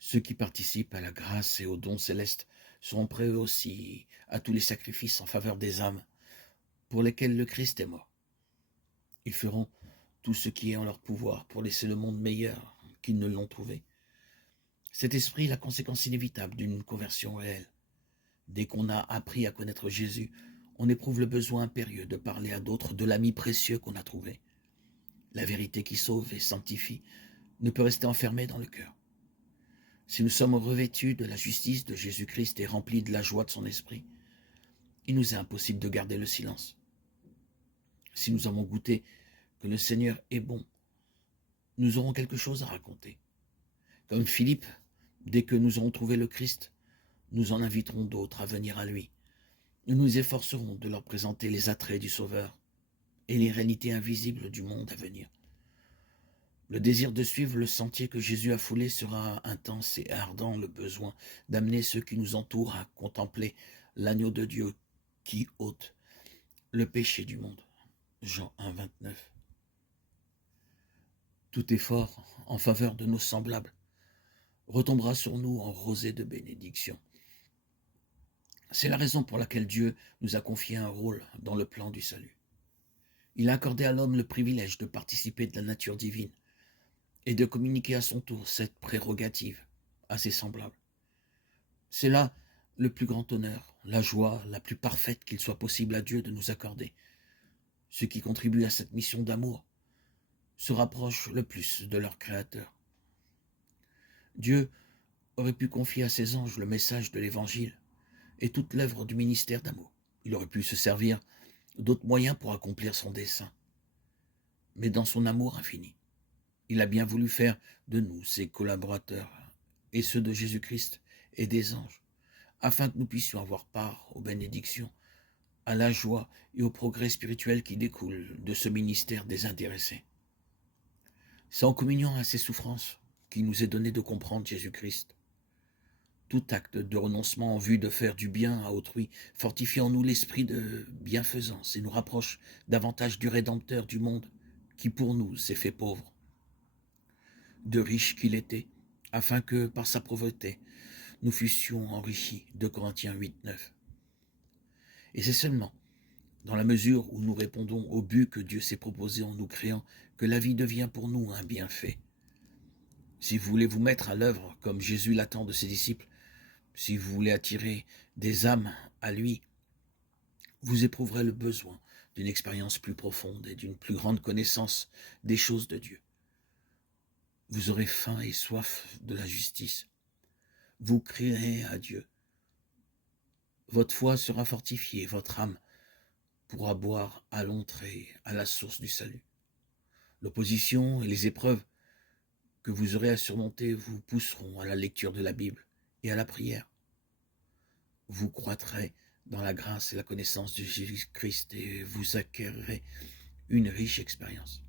Ceux qui participent à la grâce et aux dons célestes seront prêts eux aussi à tous les sacrifices en faveur des âmes pour lesquelles le Christ est mort. Ils feront tout ce qui est en leur pouvoir pour laisser le monde meilleur qu'ils ne l'ont trouvé. Cet esprit est la conséquence inévitable d'une conversion réelle. Dès qu'on a appris à connaître Jésus, on éprouve le besoin impérieux de parler à d'autres de l'ami précieux qu'on a trouvé. La vérité qui sauve et sanctifie ne peut rester enfermée dans le cœur. Si nous sommes revêtus de la justice de Jésus-Christ et remplis de la joie de son esprit, il nous est impossible de garder le silence. Si nous avons goûté que le Seigneur est bon, nous aurons quelque chose à raconter. Comme Philippe, dès que nous aurons trouvé le Christ, nous en inviterons d'autres à venir à lui. Nous nous efforcerons de leur présenter les attraits du Sauveur et les réalités invisibles du monde à venir. Le désir de suivre le sentier que Jésus a foulé sera intense et ardent, le besoin d'amener ceux qui nous entourent à contempler l'agneau de Dieu qui ôte le péché du monde. Jean 1, 29. Tout effort en faveur de nos semblables retombera sur nous en rosée de bénédiction. C'est la raison pour laquelle Dieu nous a confié un rôle dans le plan du salut. Il a accordé à l'homme le privilège de participer de la nature divine et de communiquer à son tour cette prérogative à ses semblables. C'est là le plus grand honneur, la joie la plus parfaite qu'il soit possible à Dieu de nous accorder. Ceux qui contribuent à cette mission d'amour se rapprochent le plus de leur Créateur. Dieu aurait pu confier à ses anges le message de l'Évangile et toute l'œuvre du ministère d'amour. Il aurait pu se servir d'autres moyens pour accomplir son dessein. Mais dans son amour infini, il a bien voulu faire de nous ses collaborateurs et ceux de Jésus-Christ et des anges, afin que nous puissions avoir part aux bénédictions, à la joie et au progrès spirituel qui découlent de ce ministère désintéressé. C'est en communion à ses souffrances qu'il nous est donné de comprendre Jésus-Christ. Tout acte de renoncement en vue de faire du bien à autrui fortifie en nous l'esprit de bienfaisance et nous rapproche davantage du Rédempteur du monde qui pour nous s'est fait pauvre. De riche qu'il était, afin que par sa pauvreté nous fussions enrichis. 2 Corinthiens 8, 9. Et c'est seulement dans la mesure où nous répondons au but que Dieu s'est proposé en nous créant que la vie devient pour nous un bienfait. Si vous voulez vous mettre à l'œuvre comme Jésus l'attend de ses disciples, si vous voulez attirer des âmes à lui, vous éprouverez le besoin d'une expérience plus profonde et d'une plus grande connaissance des choses de Dieu. Vous aurez faim et soif de la justice. Vous crierez à Dieu. Votre foi sera fortifiée, votre âme pourra boire à l'entrée, à la source du salut. L'opposition et les épreuves que vous aurez à surmonter vous pousseront à la lecture de la Bible et à la prière. Vous croîtrez dans la grâce et la connaissance de Jésus-Christ et vous acquérerez une riche expérience.